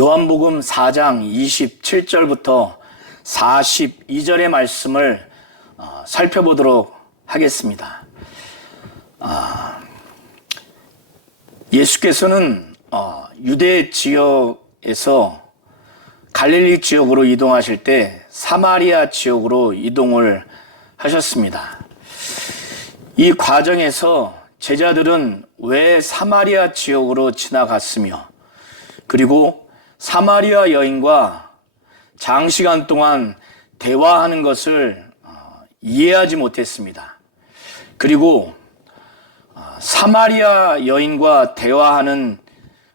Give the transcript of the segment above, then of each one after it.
요한복음 4장 27절부터 42절의 말씀을 살펴보도록 하겠습니다. 예수께서는 유대 지역에서 갈릴리 지역으로 이동하실 때 사마리아 지역으로 이동을 하셨습니다. 이 과정에서 제자들은 왜 사마리아 지역으로 지나갔으며, 그리고 사마리아 여인과 장시간 동안 대화하는 것을 이해하지 못했습니다. 그리고 사마리아 여인과 대화하는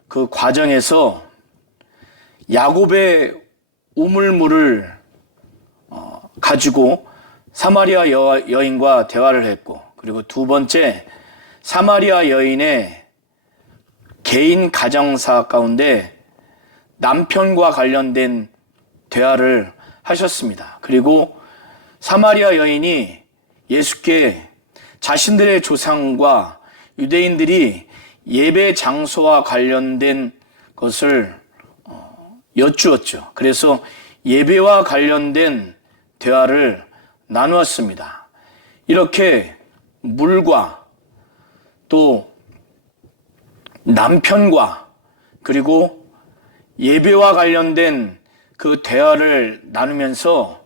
그 과정에서 야곱의 우물물을 가지고 사마리아 여인과 대화를 했고, 그리고 두 번째, 사마리아 여인의 개인 가정사 가운데 남편과 관련된 대화를 하셨습니다. 그리고 사마리아 여인이 예수께 자신들의 조상과 유대인들이 예배 장소와 관련된 것을 여쭈었죠. 그래서 예배와 관련된 대화를 나누었습니다. 이렇게 물과 또 남편과 그리고 예배와 관련된 그 대화를 나누면서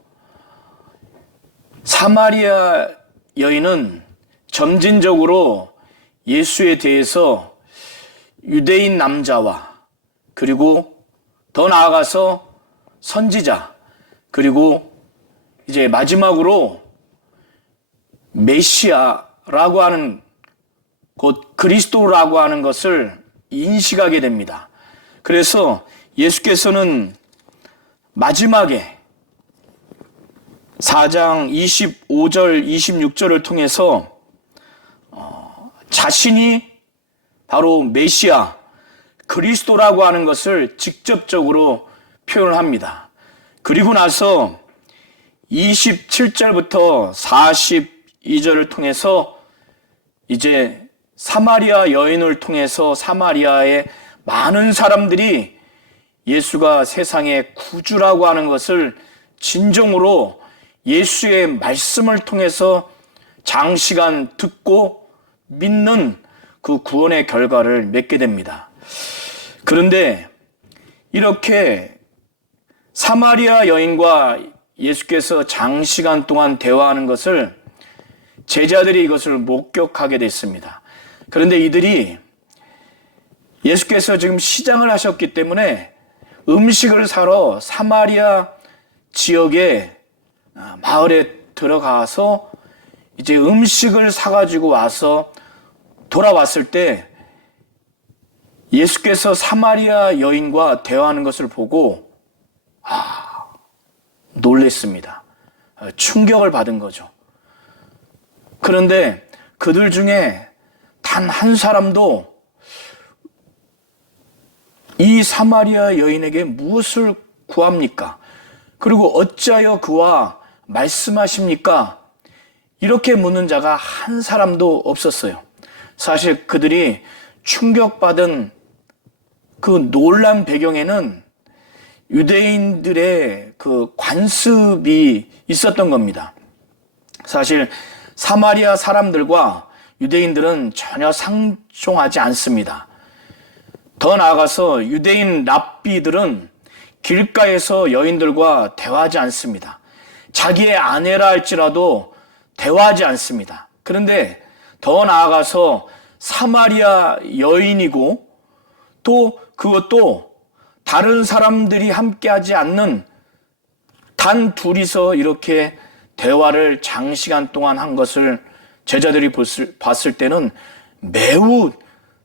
사마리아 여인은 점진적으로 예수에 대해서 유대인 남자와 그리고 더 나아가서 선지자, 그리고 이제 마지막으로 메시아라고 하는, 곧 그리스도라고 하는 것을 인식하게 됩니다. 그래서 예수께서는 마지막에 4장 25절, 26절을 통해서 자신이 바로 메시아, 그리스도라고 하는 것을 직접적으로 표현을 합니다. 그리고 나서 27절부터 42절을 통해서 이제 사마리아 여인을 통해서 사마리아의 많은 사람들이 예수가 세상의 구주라고 하는 것을 진정으로 예수의 말씀을 통해서 장시간 듣고 믿는 그 구원의 결과를 맺게 됩니다. 그런데 이렇게 사마리아 여인과 예수께서 장시간 동안 대화하는 것을 제자들이 이것을 목격하게 됐습니다. 그런데 이들이 예수께서 지금 시장을 하셨기 때문에 음식을 사러 사마리아 지역의 마을에 들어가서 이제 음식을 사가지고 와서 돌아왔을 때 예수께서 사마리아 여인과 대화하는 것을 보고 놀랬습니다. 충격을 받은 거죠. 그런데 그들 중에 단 한 사람도 이 사마리아 여인에게 무엇을 구합니까? 그리고 어찌하여 그와 말씀하십니까? 이렇게 묻는 자가 한 사람도 없었어요. 사실 그들이 충격받은 그 놀란 배경에는 유대인들의 그 관습이 있었던 겁니다. 사실 사마리아 사람들과 유대인들은 전혀 상종하지 않습니다. 더 나아가서 유대인 랍비들은 길가에서 여인들과 대화하지 않습니다. 자기의 아내라 할지라도 대화하지 않습니다. 그런데 더 나아가서 사마리아 여인이고 또 그것도 다른 사람들이 함께하지 않는 단 둘이서 이렇게 대화를 장시간 동안 한 것을 제자들이 봤을 때는 매우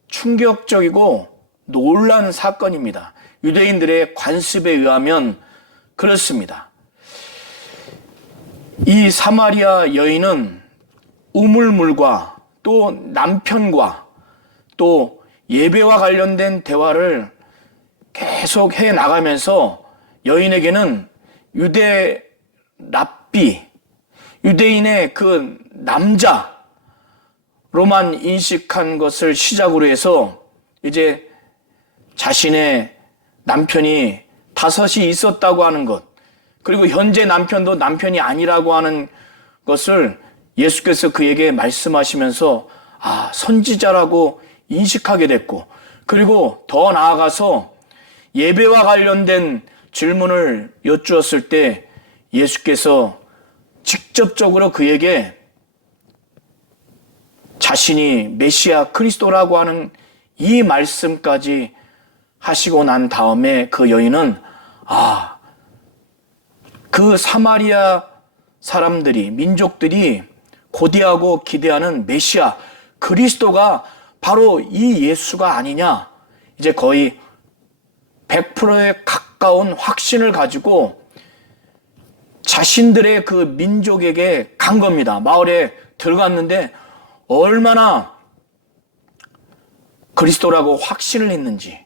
충격적이고 놀란 사건입니다. 유대인들의 관습에 의하면 그렇습니다. 이 사마리아 여인은 우물물과 또 남편과 또 예배와 관련된 대화를 계속 해 나가면서 여인에게는 유대 랍비, 유대인의 그 남자로만 인식한 것을 시작으로 해서 이제 자신의 남편이 다섯이 있었다고 하는 것, 그리고 현재 남편도 남편이 아니라고 하는 것을 예수께서 그에게 말씀하시면서 선지자라고 인식하게 됐고, 그리고 더 나아가서 예배와 관련된 질문을 여쭈었을 때 예수께서 직접적으로 그에게 자신이 메시아 그리스도라고 하는 이 말씀까지 하시고 난 다음에 그 여인은 그 사마리아 사람들이, 민족들이 고대하고 기대하는 메시아 그리스도가 바로 이 예수가 아니냐, 이제 거의 100%에 가까운 확신을 가지고 자신들의 그 민족에게 간 겁니다. 마을에 들어갔는데 얼마나 그리스도라고 확신을 했는지,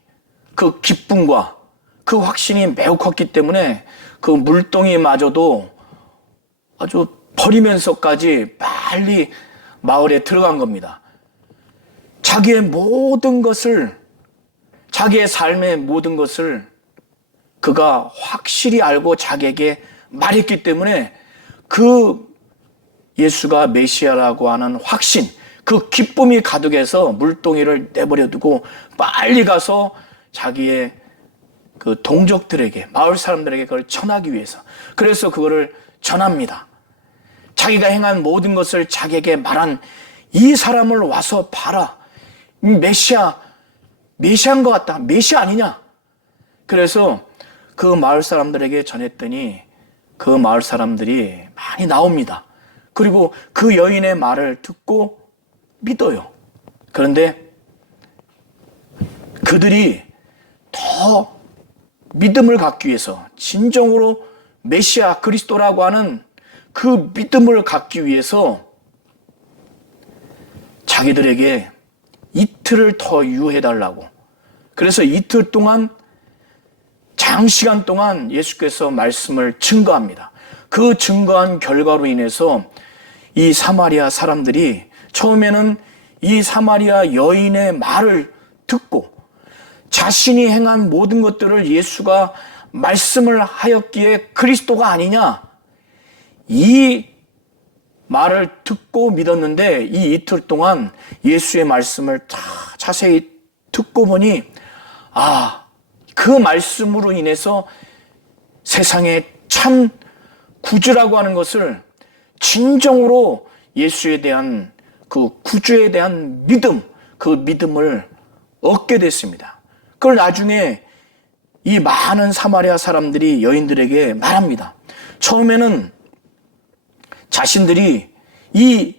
그 기쁨과 그 확신이 매우 컸기 때문에 그 물동이마저도 아주 버리면서까지 빨리 마을에 들어간 겁니다. 자기의 모든 것을, 자기의 삶의 모든 것을 그가 확실히 알고 자기에게 말했기 때문에 그 예수가 메시아라고 하는 확신, 그 기쁨이 가득해서 물동이를 내버려 두고 빨리 가서 자기의 그 동족들에게, 마을 사람들에게 그걸 전하기 위해서, 그래서 그거를 전합니다. 자기가 행한 모든 것을 자기에게 말한 이 사람을 와서 봐라. 메시아인 것 같다. 메시아 아니냐? 그래서 그 마을 사람들에게 전했더니 그 마을 사람들이 많이 나옵니다. 그리고 그 여인의 말을 듣고 믿어요. 그런데 그들이 더 믿음을 갖기 위해서, 진정으로 메시아 그리스도라고 하는 그 믿음을 갖기 위해서 자기들에게 이틀을 더 유해달라고, 그래서 이틀 동안, 장시간 동안 예수께서 말씀을 증거합니다. 그 증거한 결과로 인해서 이 사마리아 사람들이 처음에는 이 사마리아 여인의 말을 듣고 자신이 행한 모든 것들을 예수가 말씀을 하였기에 그리스도가 아니냐, 이 말을 듣고 믿었는데 이 이틀 동안 예수의 말씀을 다 자세히 듣고 보니 그 말씀으로 인해서 세상에 참 구주라고 하는 것을, 진정으로 예수에 대한 그 구주에 대한 믿음, 그 믿음을 얻게 됐습니다. 그걸 나중에 이 많은 사마리아 사람들이 여인들에게 말합니다. 처음에는 자신들이 이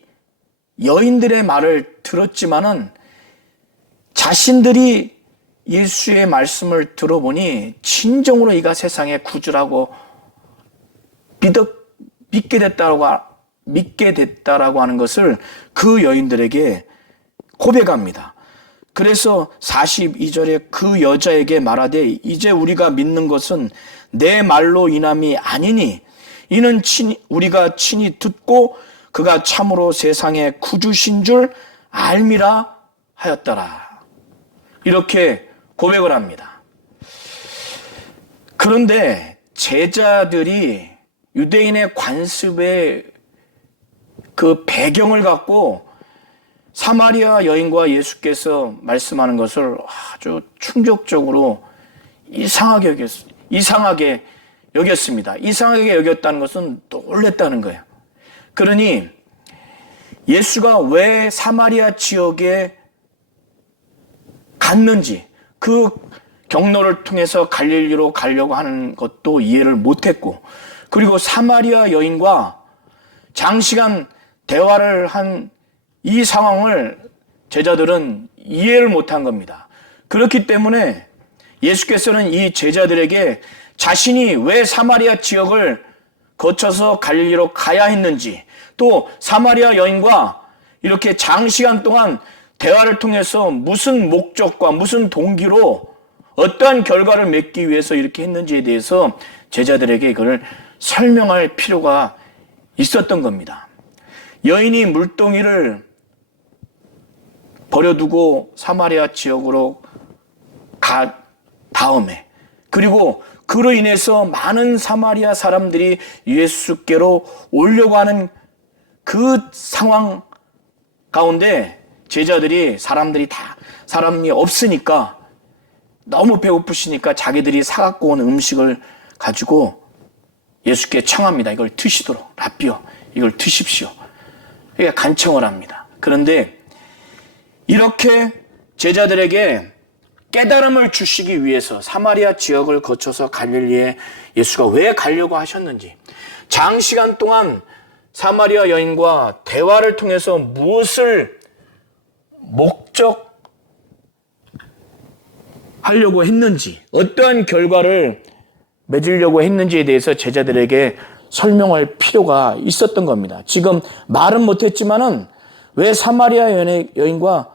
여인들의 말을 들었지만은 자신들이 예수의 말씀을 들어보니 진정으로 이가 세상의 구주라고 믿게 됐다라고 하는 것을 그 여인들에게 고백합니다. 그래서 42절에 그 여자에게 말하되 이제 우리가 믿는 것은 내 말로 인함이 아니니 이는 우리가 친히 듣고 그가 참으로 세상의 구주신 줄 알미라 하였더라. 이렇게 고백을 합니다. 그런데 제자들이 유대인의 관습의 그 배경을 갖고 사마리아 여인과 예수께서 말씀하는 것을 아주 충격적으로 이상하게 여겼습니다. 이상하게 여겼다는 것은 놀랬다는 거예요. 그러니 예수가 왜 사마리아 지역에 갔는지, 그 경로를 통해서 갈릴리로 가려고 하는 것도 이해를 못했고, 그리고 사마리아 여인과 장시간 대화를 한 이 상황을 제자들은 이해를 못한 겁니다. 그렇기 때문에 예수께서는 이 제자들에게 자신이 왜 사마리아 지역을 거쳐서 갈릴리로 가야 했는지, 또 사마리아 여인과 이렇게 장시간 동안 대화를 통해서 무슨 목적과 무슨 동기로 어떠한 결과를 맺기 위해서 이렇게 했는지에 대해서 제자들에게 이걸 설명할 필요가 있었던 겁니다. 여인이 물동이를 버려두고 사마리아 지역으로 가 다음에 그리고 그로 인해서 많은 사마리아 사람들이 예수께로 오려고 하는 그 상황 가운데 제자들이 사람이 없으니까 너무 배고프시니까 자기들이 사갖고 온 음식을 가지고 예수께 청합니다. 이걸 드시도록. 라삐어, 이걸 드십시오. 그러니까 간청을 합니다. 그런데 이렇게 제자들에게 깨달음을 주시기 위해서 사마리아 지역을 거쳐서 갈릴리에 예수가 왜 가려고 하셨는지, 장시간 동안 사마리아 여인과 대화를 통해서 무엇을 목적하려고 했는지, 어떠한 결과를 맺으려고 했는지에 대해서 제자들에게 설명할 필요가 있었던 겁니다. 지금 말은 못했지만은 왜 사마리아 여인과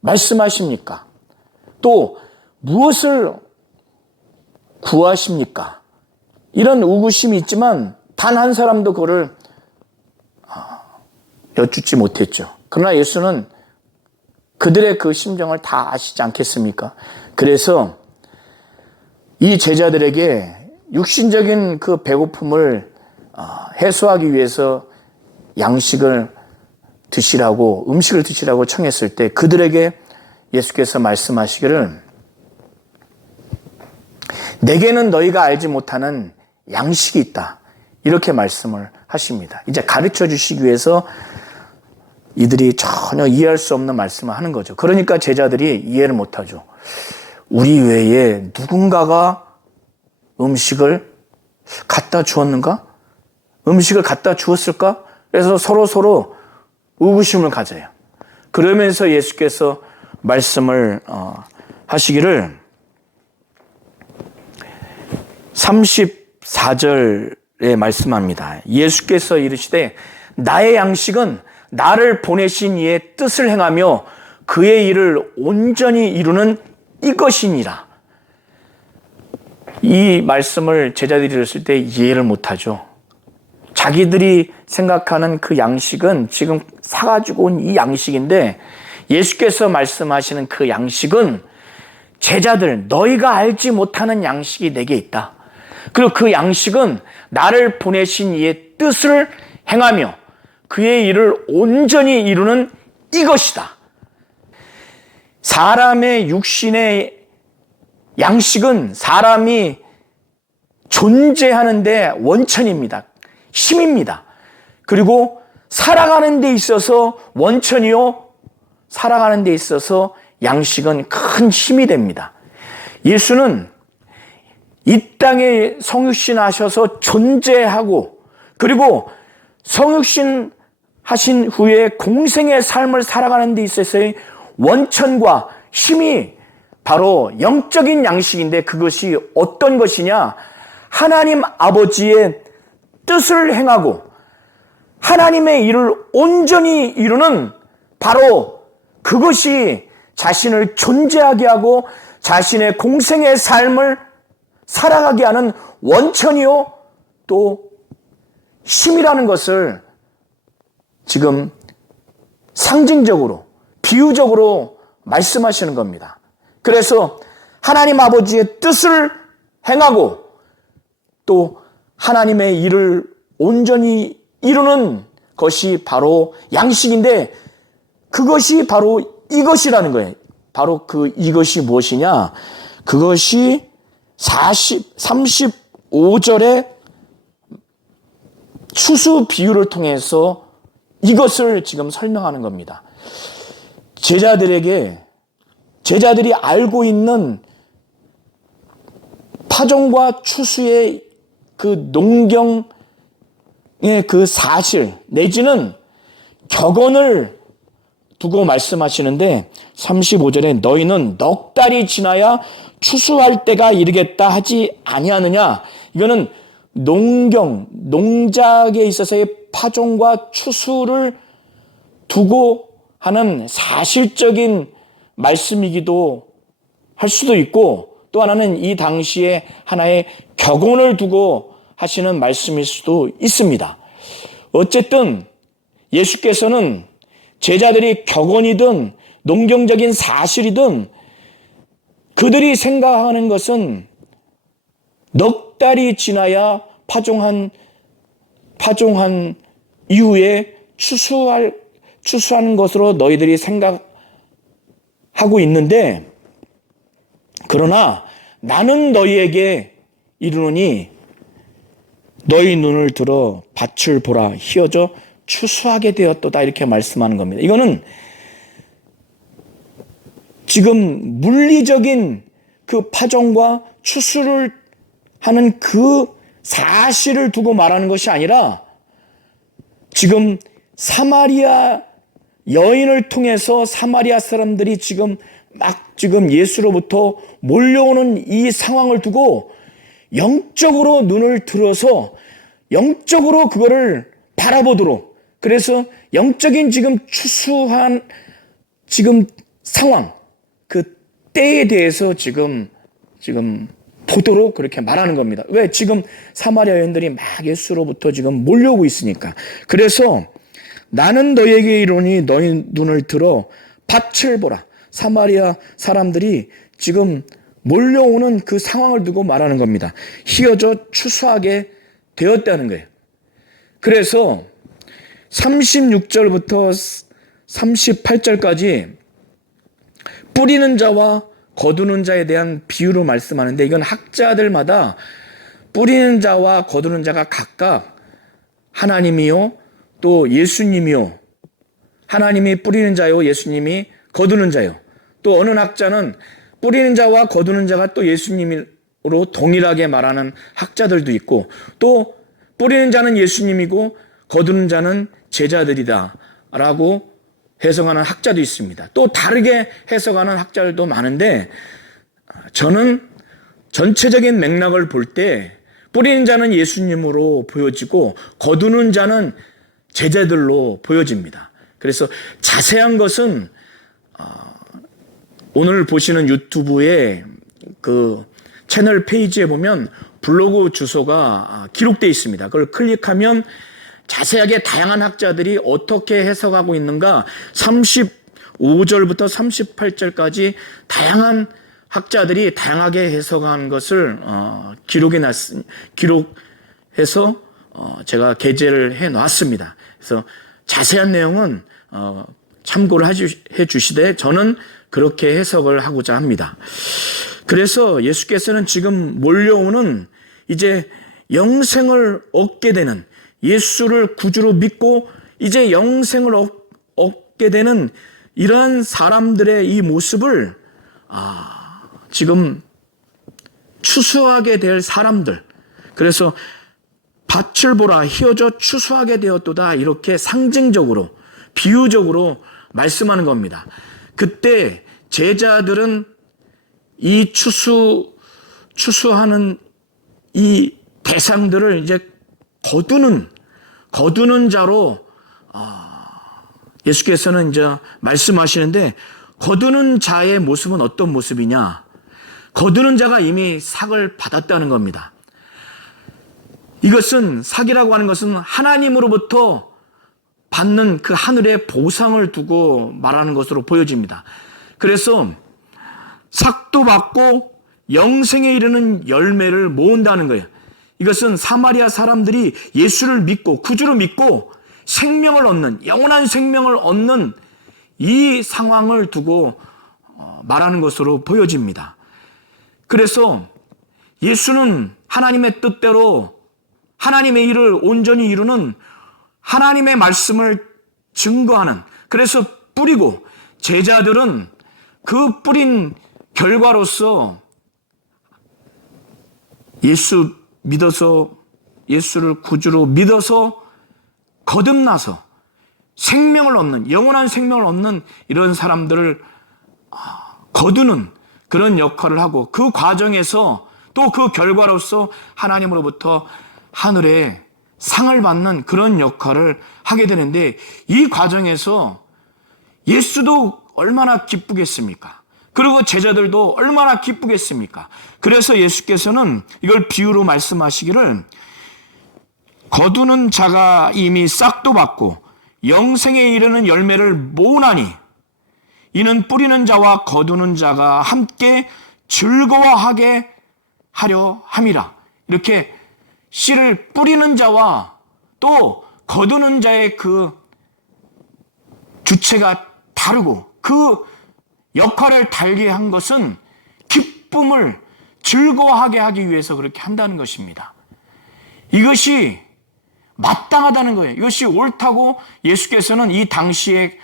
말씀하십니까? 또 무엇을 구하십니까? 이런 의구심이 있지만 단 한 사람도 그거를 여쭙지 못했죠. 그러나 예수는 그들의 그 심정을 다 아시지 않겠습니까? 그래서 이 제자들에게 육신적인 그 배고픔을 해소하기 위해서 음식을 드시라고 청했을 때 그들에게 예수께서 말씀하시기를, 내게는 너희가 알지 못하는 양식이 있다. 이렇게 말씀을 하십니다. 이제 가르쳐 주시기 위해서 이들이 전혀 이해할 수 없는 말씀을 하는 거죠. 그러니까 제자들이 이해를 못하죠. 우리 외에 누군가가 음식을 갖다 주었는가? 음식을 갖다 주었을까? 그래서 서로 의구심을 가져요. 그러면서 예수께서 말씀을 하시기를 34절에 말씀합니다. 예수께서 이르시되 나의 양식은 나를 보내신 이의 뜻을 행하며 그의 일을 온전히 이루는 이것이니라. 이 말씀을 제자들이 들었을 때 이해를 못하죠. 자기들이 생각하는 그 양식은 지금 사가지고 온 이 양식인데, 예수께서 말씀하시는 그 양식은 제자들, 너희가 알지 못하는 양식이 내게 있다. 그리고 그 양식은 나를 보내신 이의 뜻을 행하며 그의 일을 온전히 이루는 이것이다. 사람의 육신의 양식은 사람이 존재하는 데 원천입니다. 힘입니다. 그리고 살아가는 데 있어서 원천이요, 살아가는 데 있어서 양식은 큰 힘이 됩니다. 예수는 이 땅에 성육신 하셔서 존재하고, 그리고 성육신 하신 후에 공생의 삶을 살아가는 데 있어서의 원천과 힘이 바로 영적인 양식인데, 그것이 어떤 것이냐? 하나님 아버지의 뜻을 행하고 하나님의 일을 온전히 이루는, 바로 그것이 자신을 존재하게 하고 자신의 공생의 삶을 살아가게 하는 원천이요 또 힘이라는 것을 지금 상징적으로, 비유적으로 말씀하시는 겁니다. 그래서 하나님 아버지의 뜻을 행하고 또 하나님의 일을 온전히 이루는 것이 바로 양식인데, 그것이 바로 이것이라는 거예요. 바로 그 이것이 무엇이냐? 그것이 35절의 추수 비유를 통해서 이것을 지금 설명하는 겁니다. 제자들이 알고 있는 파종과 추수의 그 농경의 그 사실 내지는 격언을 두고 말씀하시는데, 35절에 너희는 넉 달이 지나야 추수할 때가 이르겠다 하지 아니하느냐. 이거는 농작에 있어서의 파종과 추수를 두고 하는 사실적인 말씀이기도 할 수도 있고, 또 하나는 이 당시에 하나의 격언을 두고 하시는 말씀일 수도 있습니다. 어쨌든 예수께서는 제자들이 격언이든 농경적인 사실이든 그들이 생각하는 것은 넉 달이 지나야 파종한 이후에 추수하는 것으로 너희들이 생각하고 있는데, 그러나 나는 너희에게 이르노니 너희 눈을 들어 밭을 보라, 휘어져 추수하게 되었도다, 이렇게 말씀하는 겁니다. 이거는 지금 물리적인 그 파종과 추수를 하는 그 사실을 두고 말하는 것이 아니라, 지금 사마리아 여인을 통해서 사마리아 사람들이 지금 예수로부터 몰려오는 이 상황을 두고 영적으로 눈을 들어서 영적으로 그거를 바라보도록, 그래서 영적인 지금 추수한 지금 상황, 그 때에 대해서 지금 보도록 그렇게 말하는 겁니다. 왜? 지금 사마리아 여인들이 막 예수로부터 지금 몰려오고 있으니까. 그래서 나는 너에게 이르노니 너희 눈을 들어 밭을 보라. 사마리아 사람들이 지금 몰려오는 그 상황을 두고 말하는 겁니다. 휘어져 추수하게 되었다는 거예요. 그래서 36절부터 38절까지 뿌리는 자와 거두는 자에 대한 비유로 말씀하는데, 이건 학자들마다 뿌리는 자와 거두는 자가 각각 하나님이요 또 예수님이요, 하나님이 뿌리는 자요 예수님이 거두는 자요, 또 어느 학자는 뿌리는 자와 거두는 자가 또 예수님으로 동일하게 말하는 학자들도 있고, 또 뿌리는 자는 예수님이고 거두는 자는 제자들이다 라고 해석하는 학자도 있습니다. 또 다르게 해석하는 학자들도 많은데, 저는 전체적인 맥락을 볼 때 뿌리는 자는 예수님으로 보여지고 거두는 자는 제자들로 보여집니다. 그래서 자세한 것은 오늘 보시는 유튜브의 그 채널 페이지에 보면 블로그 주소가 기록되어 있습니다. 그걸 클릭하면 자세하게 다양한 학자들이 어떻게 해석하고 있는가 35절부터 38절까지 다양한 학자들이 다양하게 해석한 것을 기록해서 제가 게재를 해놨습니다. 그래서 자세한 내용은 참고를 해주시되 저는 그렇게 해석을 하고자 합니다. 그래서 예수께서는 지금 몰려오는 이제 영생을 얻게 되는, 예수를 구주로 믿고 이제 영생을 얻게 되는 이러한 사람들의 이 모습을 지금 추수하게 될 사람들, 그래서 밭을 보라 휘어져 추수하게 되었도다, 이렇게 상징적으로 비유적으로 말씀하는 겁니다. 그때 제자들은 이 추수하는 이 대상들을 이제 거두는 자로 예수께서는 이제 말씀하시는데, 거두는 자의 모습은 어떤 모습이냐? 거두는 자가 이미 삭을 받았다는 겁니다. 이것은, 삭이라고 하는 것은 하나님으로부터 받는 그 하늘의 보상을 두고 말하는 것으로 보여집니다. 그래서 삭도 받고 영생에 이르는 열매를 모은다는 거예요. 이것은 사마리아 사람들이 예수를 믿고 구주로 믿고 생명을 얻는, 영원한 생명을 얻는 이 상황을 두고 말하는 것으로 보여집니다. 그래서 예수는 하나님의 뜻대로 하나님의 일을 온전히 이루는 하나님의 말씀을 증거하는, 그래서 뿌리고, 제자들은 그 뿌린 결과로서 예수 믿어서, 예수를 구주로 믿어서 거듭나서 생명을 얻는, 영원한 생명을 얻는 이런 사람들을 거두는 그런 역할을 하고, 그 과정에서 또 그 결과로서 하나님으로부터 하늘에 상을 받는 그런 역할을 하게 되는데, 이 과정에서 예수도 얼마나 기쁘겠습니까? 그리고 제자들도 얼마나 기쁘겠습니까? 그래서 예수께서는 이걸 비유로 말씀하시기를, 거두는 자가 이미 싹도 받고 영생에 이르는 열매를 모으나니 이는 뿌리는 자와 거두는 자가 함께 즐거워하게 하려 함이라. 이렇게 씨를 뿌리는 자와 또 거두는 자의 그 주체가 다르고 그 역할을 달리 한 것은 기쁨을 즐거워하게 하기 위해서 그렇게 한다는 것입니다. 이것이 마땅하다는 거예요. 이것이 옳다고 예수께서는 이 당시에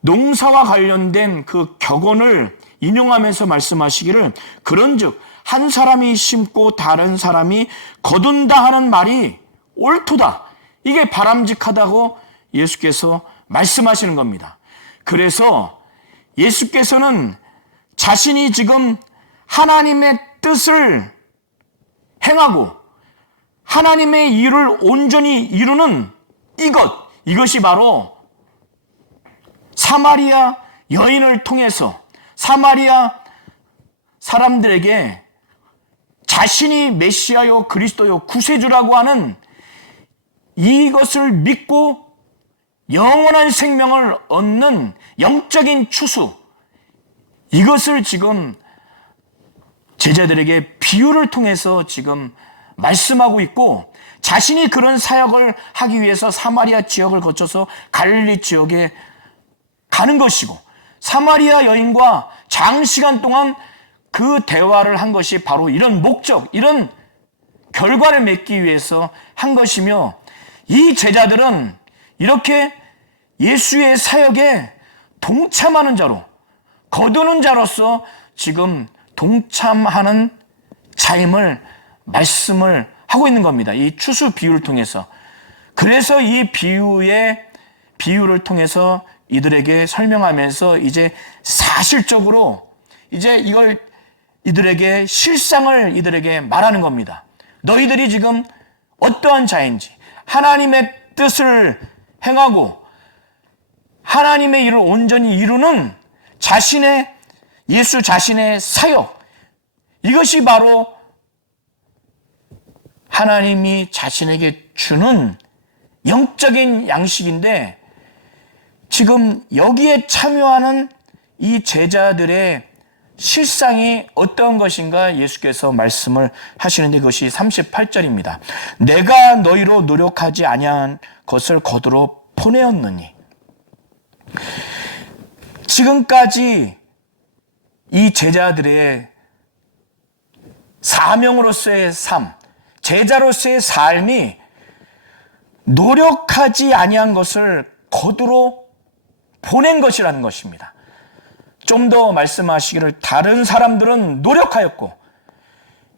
농사와 관련된 그 격언을 인용하면서 말씀하시기를 그런즉 한 사람이 심고 다른 사람이 거둔다 하는 말이 옳도다. 이게 바람직하다고 예수께서 말씀하시는 겁니다. 그래서 예수께서는 자신이 지금 하나님의 뜻을 행하고 하나님의 일을 온전히 이루는 이것이 바로 사마리아 여인을 통해서 사마리아 사람들에게 자신이 메시아요 그리스도요 구세주라고 하는 이것을 믿고 영원한 생명을 얻는 영적인 추수, 이것을 지금 제자들에게 비유를 통해서 지금 말씀하고 있고, 자신이 그런 사역을 하기 위해서 사마리아 지역을 거쳐서 갈릴리 지역에 가는 것이고, 사마리아 여인과 장시간 동안 그 대화를 한 것이 바로 이런 목적, 이런 결과를 맺기 위해서 한 것이며, 이 제자들은 이렇게 예수의 사역에 동참하는 자로, 거두는 자로서 지금 동참하는 자임을 말씀을 하고 있는 겁니다. 이 추수 비유를 통해서. 그래서 이 비유를 통해서 이들에게 설명하면서 이제 사실적으로 이제 이걸 이들에게 실상을 이들에게 말하는 겁니다. 너희들이 지금 어떠한 자인지, 하나님의 뜻을 행하고 하나님의 일을 온전히 이루는 예수 자신의 사역, 이것이 바로 하나님이 자신에게 주는 영적인 양식인데, 지금 여기에 참여하는 이 제자들의 실상이 어떤 것인가 예수께서 말씀을 하시는데, 그것이 38절입니다. 내가 너희로 노력하지 아니한 것을 거두러 보내었느니. 지금까지 이 제자들의 사명으로서의 삶, 제자로서의 삶이 노력하지 아니한 것을 거두러 보낸 것이라는 것입니다. 좀 더 말씀하시기를 다른 사람들은 노력하였고,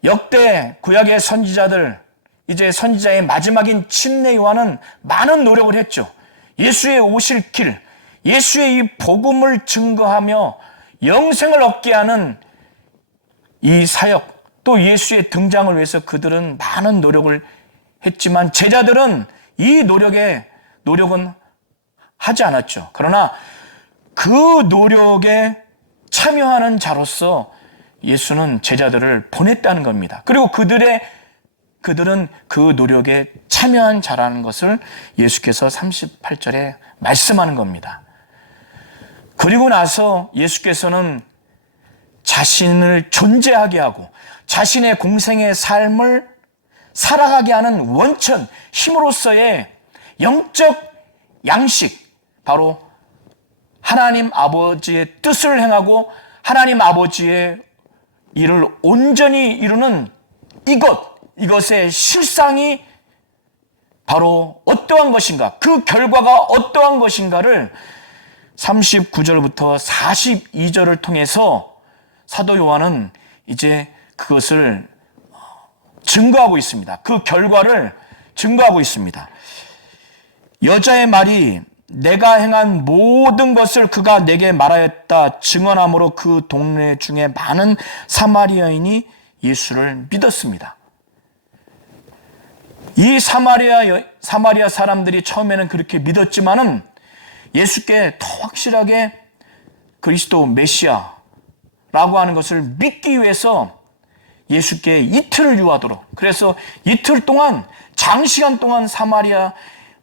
역대 구약의 선지자들, 이제 선지자의 마지막인 침례 요한은 많은 노력을 했죠. 예수의 오실 길, 예수의 이 복음을 증거하며 영생을 얻게 하는 이 사역, 또 예수의 등장을 위해서 그들은 많은 노력을 했지만 제자들은 이 노력은 하지 않았죠. 그러나 그 노력에 참여하는 자로서 예수는 제자들을 보냈다는 겁니다. 그리고 그들은 그 노력에 참여한 자라는 것을 예수께서 38절에 말씀하는 겁니다. 그리고 나서 예수께서는 자신을 존재하게 하고 자신의 공생의 삶을 살아가게 하는 원천, 힘으로서의 영적 양식, 바로 하나님 아버지의 뜻을 행하고 하나님 아버지의 일을 온전히 이루는 이것의 실상이 바로 어떠한 것인가, 그 결과가 어떠한 것인가를 39절부터 42절을 통해서 사도 요한은 이제 그것을 증거하고 있습니다. 그 결과를 증거하고 있습니다. 여자의 말이 내가 행한 모든 것을 그가 내게 말하였다 증언함으로 그 동네 중에 많은 사마리아인이 예수를 믿었습니다. 이 사마리아 사람들이 처음에는 그렇게 믿었지만은 예수께 더 확실하게 그리스도 메시아라고 하는 것을 믿기 위해서 예수께 이틀을 유하도록, 그래서 이틀 동안 장시간 동안 사마리아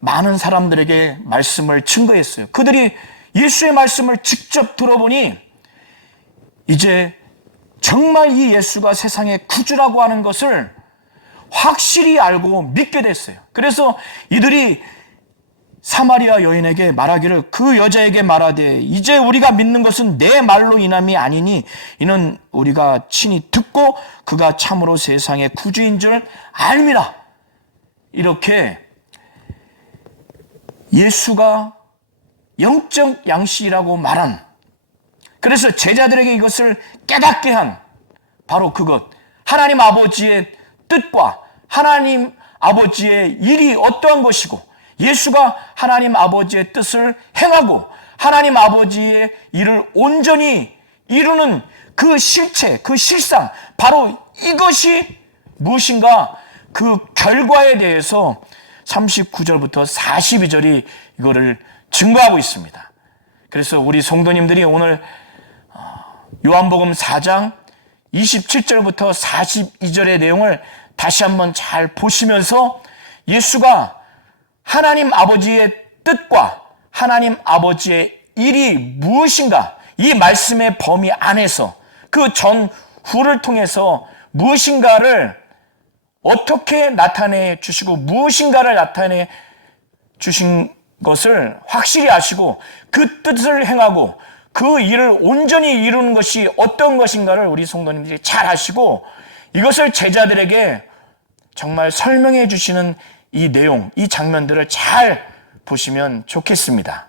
많은 사람들에게 말씀을 증거했어요. 그들이 예수의 말씀을 직접 들어보니 이제 정말 이 예수가 세상의 구주라고 하는 것을 확실히 알고 믿게 됐어요. 그래서 이들이 사마리아 여인에게 말하기를, 그 여자에게 말하되 이제 우리가 믿는 것은 내 말로 인함이 아니니 이는 우리가 친히 듣고 그가 참으로 세상의 구주인 줄 알미라. 이렇게 예수가 영적 양식이라고 말한, 그래서 제자들에게 이것을 깨닫게 한 바로 그것, 하나님 아버지의 뜻과 하나님 아버지의 일이 어떠한 것이고 예수가 하나님 아버지의 뜻을 행하고 하나님 아버지의 일을 온전히 이루는 그 실체, 그 실상, 바로 이것이 무엇인가, 그 결과에 대해서 39절부터 42절이 이거를 증거하고 있습니다. 그래서 우리 성도님들이 오늘 요한복음 4장 27절부터 42절의 내용을 다시 한번 잘 보시면서 예수가 하나님 아버지의 뜻과 하나님 아버지의 일이 무엇인가, 이 말씀의 범위 안에서 그 전후를 통해서 무엇인가를 어떻게 나타내 주시고 무엇인가를 나타내 주신 것을 확실히 아시고 그 뜻을 행하고 그 일을 온전히 이루는 것이 어떤 것인가를 우리 성도님들이 잘 아시고 이것을 제자들에게 정말 설명해 주시는 이 내용, 이 장면들을 잘 보시면 좋겠습니다.